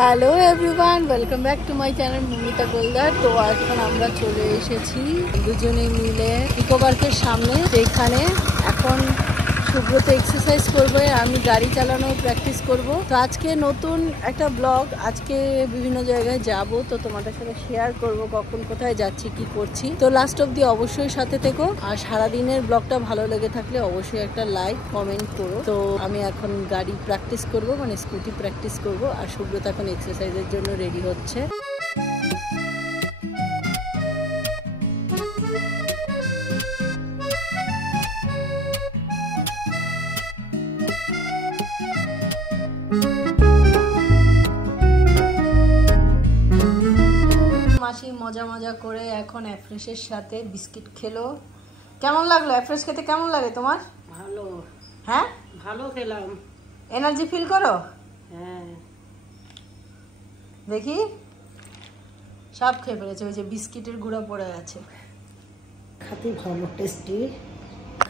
Hello everyone, welcome back to my channel Momita Goldar. তো এখন আমরা চলে এসেছি দুজনে মিলে ইকো পার্কের সামনে, যেখানে এখন সুব্রত এক্সারসাইজ করবে, আমি গাড়ি চালানোর প্র্যাকটিস করব। তো আজকে নতুন একটা ব্লগ, আজকে বিভিন্ন জায়গায় যাব, তো তোমাদের সাথে শেয়ার করব কখন কোথায় যাচ্ছি, কি করছি। তো লাস্ট অবধি অবশ্যই সাথে থেকো, আর সারাদিনের ব্লগটা ভালো লেগে থাকলে অবশ্যই একটা লাইক কমেন্ট করো। তো আমি এখন গাড়ি প্র্যাকটিস করব, মানে স্কুটি প্র্যাকটিস করব, আর সুব্রত এখন এক্সারসাইজের জন্য রেডি হচ্ছে। মাসি মজা মজা করে এখন অ্যাফ্রেশের সাথে বিস্কিট খেলো। কেমন লাগলো অ্যাফ্রেশ খেতে? কেমন লাগে তোমার? ভালো। হ্যাঁ, ভালো খেলাম। এনার্জি ফিল করো? হ্যাঁ, দেখি সব খেয়ে ফেলেছে, ওই যে বিস্কিটের গুঁড়া পড়ে আছে। খাতে ভালো, টেস্টি,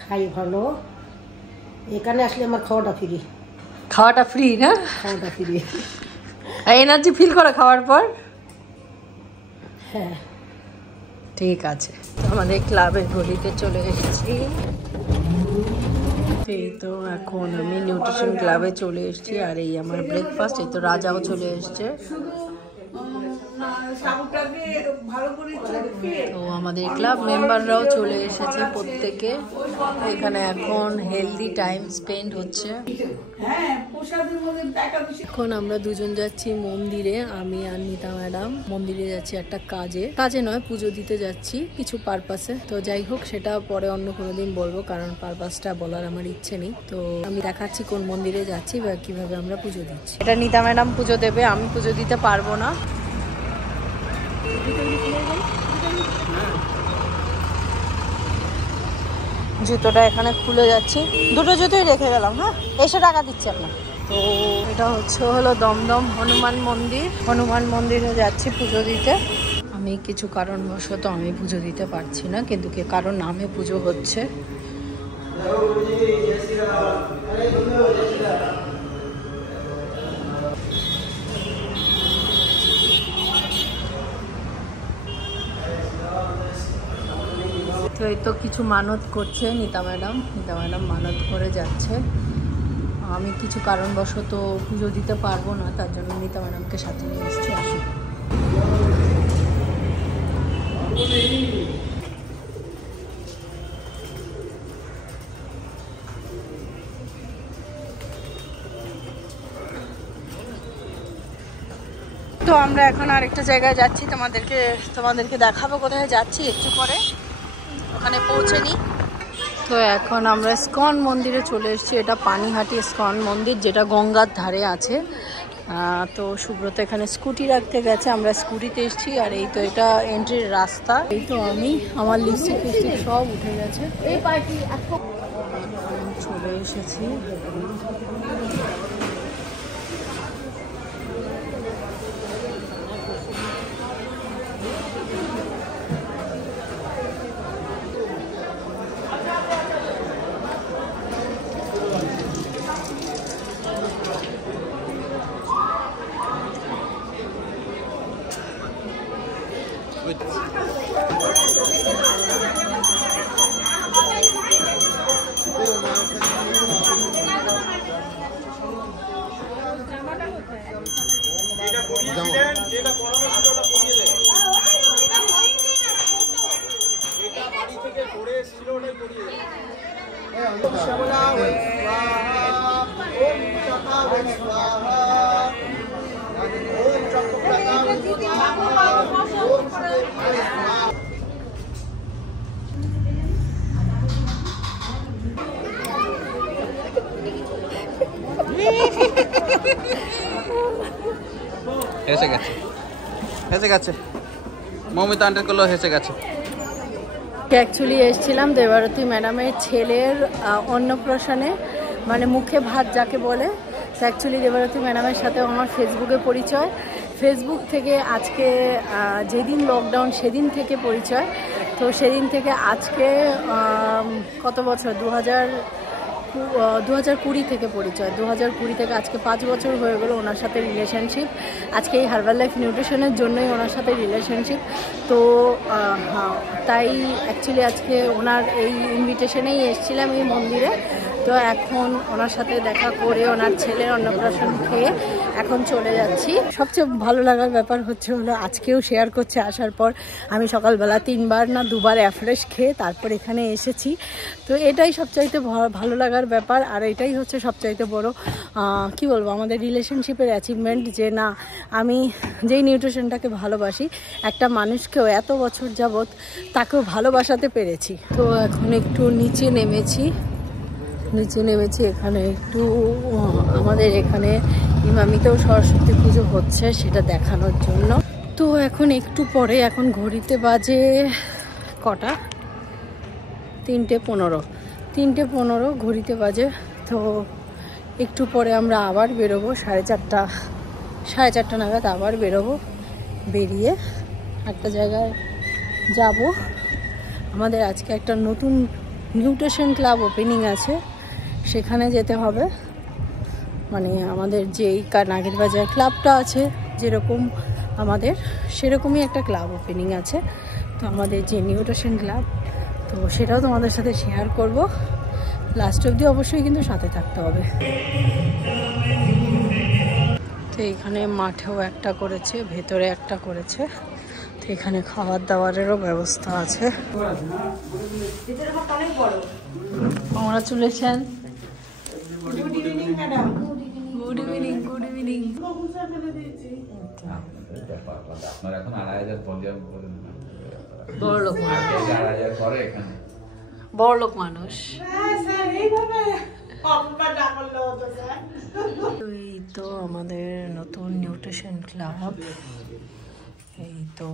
খাই ভালো। এখানে আসলে আমার খাওয়াটা ফ্রি। খাওয়াটা ফ্রি না? খাওয়াটা ফ্রি। এনার্জি ফিল করো খাওয়ার পর? হ্যাঁ, ঠিক আছে। আমাদের ক্লাবের গলিতে চলে এসেছি। এই তো এখন আমি নিউট্রিশন ক্লাবে চলে এসেছি, আর এই আমার ব্রেকফাস্ট। এই তো রাজাও চলে এসছে। তো আমাদের ক্লাব মেম্বাররাও চলে এসেছে প্রত্যেকে। এখানে এখন হেলদি টাইম স্পেন্ড হচ্ছে। এখন আমরা দুজন যাচ্ছি মন্দিরে, আমি আর নিতা ম্যাডাম মন্দিরে যাচ্ছি একটা কাজে নয়, পুজো দিতে যাচ্ছি কিছু পারপাসে। তো যাই হোক, সেটা পরে অন্য কোনোদিন বলবো, কারণ পারপাসটা বলার আমার ইচ্ছে নেই। তো আমি দেখাচ্ছি কোন মন্দিরে যাচ্ছি বা কিভাবে আমরা পুজো দিচ্ছি। এটা নিতা ম্যাডাম পুজো দেবে, আমি পুজো দিতে পারবো না। জুতোটা এখানে খুলে যাচ্ছি, দুটো জুতোই রেখে গেলাম। হ্যাঁ, এসে টাকা দিচ্ছি আপনার। তো এটা হলো দমদম হনুমান মন্দিরে যাচ্ছি পুজো দিতে। আমি কিছু কারণবশত আমি পুজো দিতে পারছি না, কিন্তু কারণ নামে পুজো হচ্ছে। তো এই তো কিছু মানত করছে নিতা ম্যাডাম মানত করে যাচ্ছে। আমি কিছু কারণবশত পুজো দিতে পারবো না, তার জন্য নিতা ম্যাডামকে সাথে নিয়ে এসেছি। আসি। তো আমরা এখন আরেকটা জায়গায় যাচ্ছি, তোমাদেরকে দেখাবো কোথায় যাচ্ছি একটু পরে, ওখানে পৌঁছে নিই। তো এখন আমরা ইস্কন মন্দিরে চলে এসেছি। এটা পানিহাটি ইস্কন মন্দির, যেটা গঙ্গার ধারে আছে। তো সুব্রত এখানে স্কুটি রাখতে গেছে, আমরা স্কুটিতে এসেছি। আর এই তো এটা এন্ট্রির রাস্তা। এই তো আমার লিপস্টিক সব উঠে গেছে। এই পার্টি চলে এসেছি। হেসে গেছে মমিতা আন্টির গুলো হেসে গেছে। অ্যাকচুয়ালি এসেছিলাম দেবারতী ম্যাডামের ছেলের অন্নপ্রাশনে, মানে মুখে ভাত যাকে বলে। অ্যাকচুয়ালি দেবারতী ম্যাডামের সাথে আমার ফেসবুকে পরিচয়, ফেসবুক থেকে আজকে যেদিন লকডাউন সেদিন থেকে পরিচয়। তো সেদিন থেকে আজকে কত বছর, 2000 2020 থেকে পরিচয়, 2020 থেকে আজকে 5 বছর হয়ে গেলো ওনার সাথে রিলেশনশিপ। আজকে এই হার্বাল লাইফ নিউট্রিশনের জন্যই ওনার সাথে রিলেশনশিপ। তো তাই অ্যাকচুয়ালি আজকে ওনার এই ইনভিটেশনেই এসেছিলাম এই মন্দিরে। তো এখন ওনার সাথে দেখা করে ওনার ছেলের অন্নপ্রাশন খেয়ে এখন চলে যাচ্ছি। সবচেয়ে ভালো লাগার ব্যাপার হলো আজকেও শেয়ার করছে আসার পর আমি সকালবেলা 3বার না 2বার অ্যাফ্রেশ খেয়ে তারপর এখানে এসেছি। তো এটাই সবচাইতে ভালো লাগার ব্যাপার। আর এটাই হচ্ছে সবচাইতে বড় কি বলবো আমাদের রিলেশনশিপের অ্যাচিভমেন্ট, যে না আমি যেই নিউট্রিশনটাকে ভালোবাসি একটা মানুষকেও এত বছর যাবৎ তাকেও ভালোবাসাতে পেরেছি। তো এখন একটু নিচে নেমেছি। এখানে একটু আমাদের এখানে ইমামিতেও সরস্বতী পুজো হচ্ছে সেটা দেখানোর জন্য। তো এখন একটু পরে, এখন ঘড়িতে বাজে কটা, 3:15 ঘড়িতে বাজে। তো একটু পরে আমরা আবার বেরোবো, 4:30 নাগাদ আবার বেরোবো। বেরিয়ে একটা জায়গায় যাব। আমাদের আজকে একটা নতুন নিউট্রিশন ক্লাব ওপেনিং আছে, সেখানে যেতে হবে। মানে আমাদের যেই নাগেরবাজার ক্লাবটা আছে যেরকম আমাদের, সেরকমই একটা ক্লাব ওপেনিং আছে। তো আমাদের যে নিউট্রিশন ক্লাব, তো সেটাও তোমাদের সাথে শেয়ার করব। লাস্ট অবধি অবশ্যই কিন্তু সাথে থাকতে হবে। তো এখানে মাঠেও একটা করেছে, ভেতরে একটা করেছে। তো এখানে খাবার দাবারেরও ব্যবস্থা আছে। কংগ্রাচুলেশন। Good evening. আপনার এখন 2,500 পর্যন্ত বড়লোক মানুষ। এই তো আমাদের নতুন নিউট্রিশন ক্লাব। এই তো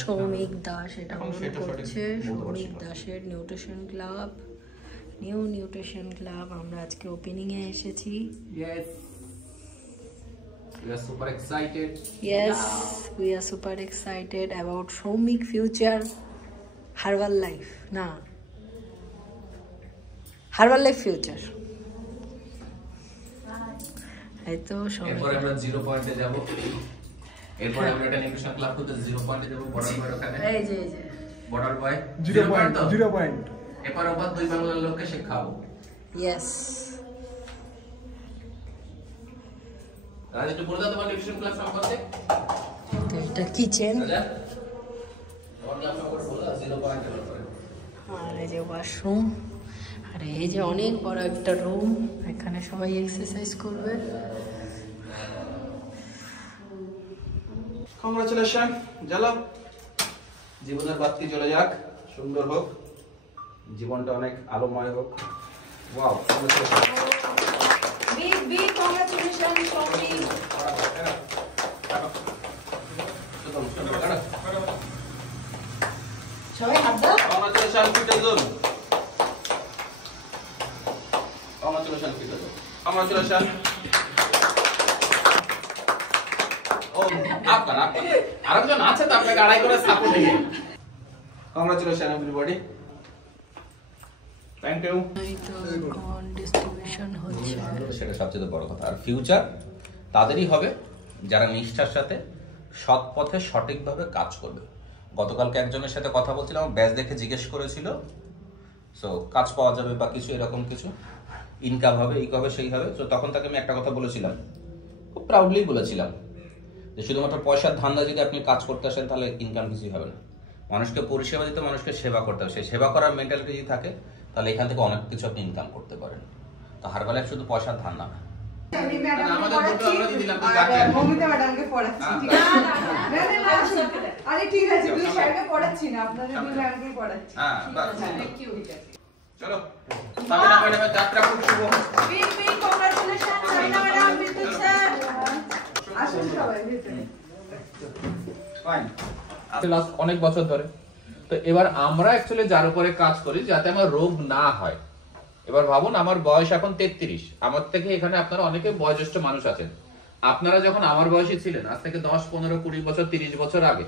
সৌমিক দাস এটা করছে, সৌমিক দাসের nutrition club, new nutrition club. আমরা আজকে ওপেনিং এ এসেছি। We are super excited. Yes, we are super excited about Shomik future Herbal Life. Na, Herbal Life future. এই তো এরপর আমরা 0 পয়েন্টে যাব। এরপর আমরা একটা নিউট্রিশন ক্লাব করতে 0 পয়েন্টে যাব। বর্ডার বয় ওখানে এই যে বর্ডার বয় 0 পয়েন্ট। এরপর আবার 2 বাংলার লোককে শেখাবো। Yes. রাজ একটু বলে দাও তোমার নিউট্রিশন ক্লাব সম্পর্কে। তো এটা কিচেন। আর এই যে ওয়াশরুম, আর এই যে অনেক বড় একটা রুম, এখানে সবাই এক্সারসাইজ করবে। কংগ্রাচুলেশন। জ্বালাও, জীবনের বাতি জ্বলে যাক, সুন্দর হোক, জীবনটা অনেক আলোময় হোক। Wow, congratulation. Big congratulation Soumik. সবাই হাত দাও। কংগ্রাচুলেশন কিটাজুন। কংগ্রাচুলেশন কিটাজুন। কংগ্রাচুলেশন। ও আপকা আরেকজন আছে তো আপনাকে আড়াই করে সাপোর্ট দিয়ে। Congratulation everybody. Thank you. এই তো কোন ডিস্ট্রিবিউশন হচ্ছে, সেটা সবচেয়ে বড় কথা। আর ফিউচার তাদেরই হবে যারা নিষ্ঠার সাথে সৎ পথে সঠিকভাবে কাজ করবে। গতকালকে একজনের সাথে কথা বলছিলাম, ব্যাচ দেখে জিজ্ঞেস করেছিল সো কাজ পাওয়া যাবে বা কিছু এরকম কিছু, ইনকাম হবে, এই হবে সেই হবে। তো তখন তাকে আমি একটা কথা বলেছিলাম, খুব প্রাউডলি বলেছিলাম যে শুধুমাত্র পয়সার ধান্দা যদি আপনি কাজ করতে আসেন তাহলে ইনকাম কিছুই হবে না। মানুষকে পরিষেবা দিতে, মানুষকে সেবা করতে হবে। সেই সেবা করার মেন্টালিটি যদি থাকে তাহলে এখান থেকে অনেক কিছু আপনি ইনকাম করতে পারেন। তো হার্বাল লাইফ শুধু পয়সার ধান্দা না। অনেক বছর ধরে তো এবার আমরা অ্যাকচুয়ালি যার উপরে কাজ করি যাতে আমার রোগ না হয়। এবার ভাবুন আমার বয়স এখন 33, আমার থেকে এখানে আপনারা অনেকে বয়োজ্যেষ্ঠ মানুষ আছেন। আপনারা যখন আমার বয়সী ছিলেন, আজ থেকে 10, 15, 20 বছর, 30 বছর আগে,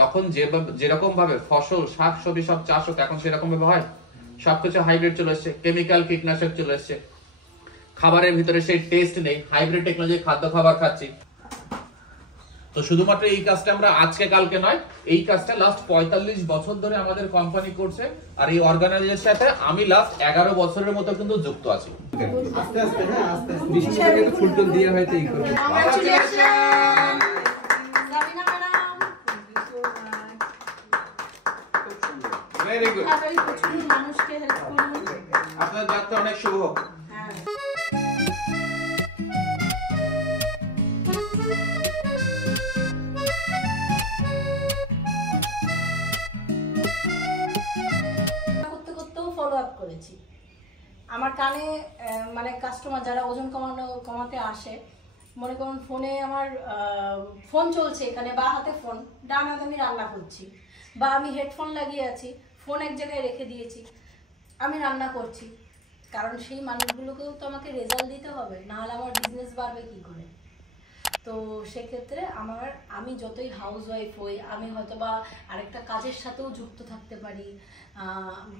তখন যেরকম ভাবে ফসল শাক সবজি সব চাষ হতো এখন সেরকম ভাবে হয়? সবকিছু হাইব্রিড চলে এসছে, কেমিক্যাল কীটনাশক চলে এসছে, খাবারের ভিতরে সেই টেস্ট নেই, হাইব্রিড টেকনোলজি খাদ্য খাবার খাচ্ছি। তো শুধুমাত্র এই কাজটা আমরা আজকে কালকে নয়, এই কাজটা লাস্ট 45 বছর ধরে আমাদের কোম্পানি করছে। আর এই অর্গানাইজেশনের সাথে আমি লাস্ট 11 বছরের মতো কিন্তু যুক্ত আছি। আস্তে আস্তে, হ্যাঁ আস্তে আস্তে বৃষ্টিটাকে একটু ফুলটুল দিয়ে হয়তো এই করবে। ভেরি গুড, মানুষকে হেল্প করুন। আপনার যাত্রা অনেক শুভ হোক। ফলো আপ করেছি আমার কানে, মানে কাস্টমার যারা ওজন কমাতে আসে, মনে করুন ফোনে আমার ফোন চলছে এখানে, বা হাতে ফোন, ডান হাতে আমি রান্না করছি, বা আমি হেডফোন লাগিয়ে আছি, ফোন এক জায়গায় রেখে দিয়েছি, আমি রান্না করছি, কারণ সেই মানুষগুলোকেও তো আমাকে রেজাল্ট দিতে হবে, নাহলে আমার বিজনেস বাড়বে কি করে। তো সেক্ষেত্রে আমি যতই হাউস ওয়াইফ হই, আমি হয়তো বা আরেকটা কাজের সাথেও যুক্ত থাকতে পারি,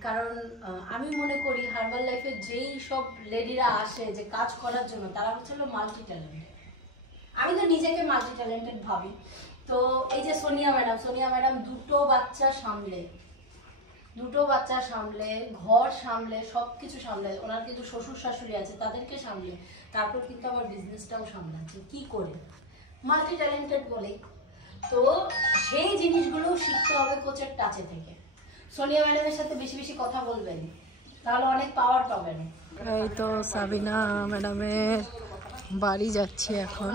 কারণ আমি মনে করি হার্বাল লাইফে যেই সব লেডিরা আসে যে কাজ করার জন্য, তারা হচ্ছে মাল্টি ট্যালেন্টেড। আমি তো নিজেকে মাল্টি ট্যালেন্টেড ভাবি। তো এই যে সোনিয়া ম্যাডাম দুটো বাচ্চা সামলে, ঘর সামলে, সব কিছু সামলে, ওনার কিন্তু শ্বশুর শাশুড়ি আছে, তাদেরকে সামলে, তারপর কিন্তু আমার বিজনেসটাও সামলাচ্ছে। কি করে? মাল্টি ট্যালেন্টেড বলেই। তো সেই জিনিসগুলো শিখতে হবে কোচের টাচে থেকে। সোনিয়া ম্যাডামের সাথে বেশি বেশি কথা বলবেন, তাহলে অনেক পাওয়ার পাবেন। এই তো সাবিনা ম্যাডামের বাড়ি যাচ্ছি এখন।